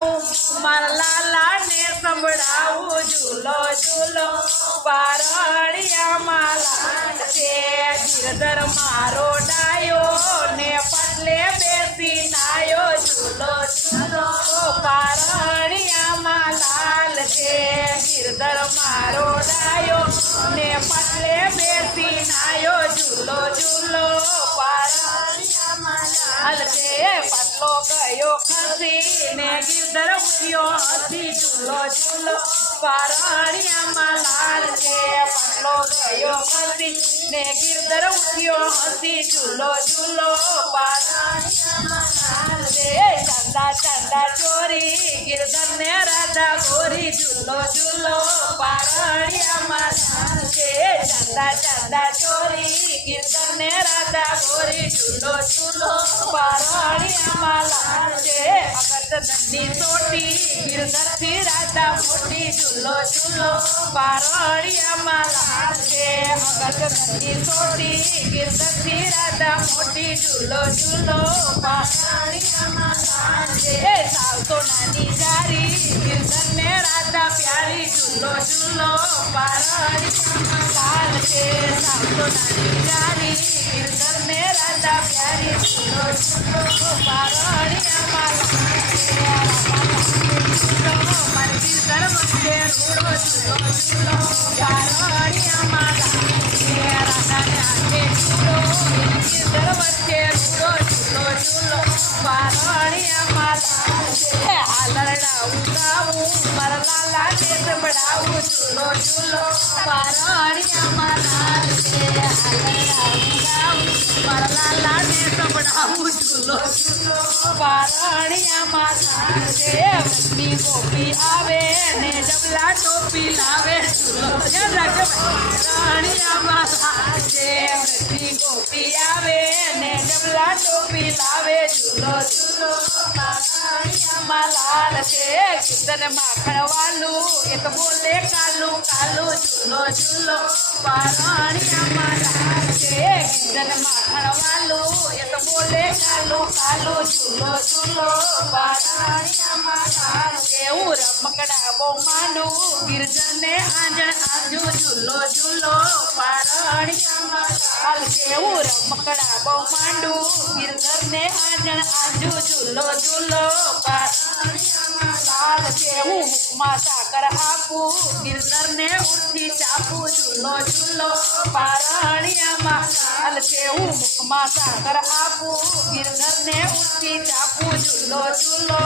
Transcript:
મારા લાલા ને સંભળાવું ઝૂલો ઝૂલો પારણિયા માલા છે ગિરધર મારો ડાયો ને પટલે બેસી નાયો ઝૂલો ઝૂલો પારણિયા માલાલ છે ગિરધર મારો ડાયો ને પટલે બેસી નાયો ઝૂલો ઝૂલો પારણિયા માલાલ છે પટલો ગયો ખસી ને ગિરધર ઉઠ્યો હસી ઝૂલો ઝૂલો પારણિયા માલાલ છે પટલો ગયો ખસી ને ગિરધર ઉઠ્યો હસી ઝૂલો ઝૂલો પારણિયા માલાલ છે ચંદા ચંદા ચોરી ગિરધર ને રાધા ગોરી ઝૂલો ઝૂલો પારણિયા માલાલ છે ચંદા ચંદા ચોરી ગિરધર ને રાધા ગોરી ઝૂલો ઝૂલો પારણિયા માલાલ છે અગરચંદનની ચોટી ગિરધર થી રાધા મોટી ઝૂલો ઝૂલો પારણિયા માલાલ છે અગરચંદનની ચોટી ગિરધર થી રાધા મોટી ઝૂલો ઝૂલો પારણિયા માલાલ છે સાવ સોનાની જારી ગિરધર ને રાધા પ્યારી ઝૂલો ઝૂલો પારણિયા માલાલ છે સાવ સોનાની જારી ગિરધર ને રાધા પ્યારી ઝૂલો ઝૂલો પારણિયા માલાલ મારી ગિરધર વચ્ચે રૂડો ઝૂલો ઝૂલો પારણિયા માલાલ રાધાને હાથે ઝૂલો ગિરધર વચ્ચે રૂડો ઝૂલો ઝૂલો પારણિયા માલાલ છે હાલરડા ઉગાવું મારા લાલા ને સંભળાવું ઝૂલો ઝૂલો પારણિયા માલાલ છે હાલરડા ઉગાવું મારા લાલા ને સંભળાવું ઝૂલો ઝૂલો પારણિયા માલાલ છે વચની ગોપી આવે ને ડબલા ટોપી લાવે ઝૂલો ધ્યાન રાખજો પારણિયા માલાલ છે વચની ગોપી આવે ને ડબલા ટોપી લાવે ઝૂલો ઝૂલો પારણિયા માલાલ છે ગિરધર માખણ વાલું એક બોલે કાલું કાલું ઝૂલો ઝૂલો પારણિયા માલાલ છે ગિરધર માખણ વાલું એક બોલે કાલું કાલું ઝૂલો ઝૂલો પારણિયા માલાલ કેવું રમકડા બહુ માનું ગિરધર ને આંજણ આજુ ઝૂલો ઝૂલો પારણિયા માલાલ કેવું રમકડા બહુ માંડું ગિરધર ને આંજણ આજુ ઝૂલો ઝૂલો પારણિયા માલાલ કેવું મુખમાં સાકર આપું ગિરધર ને ઉઠી ચાપું ઝૂલો ઝૂલો પારણિયા માલાલ કેવું મુખમાં સાકર આપું ગિરધર ને ઉઠી ચાપું ઝૂલો ઝૂલો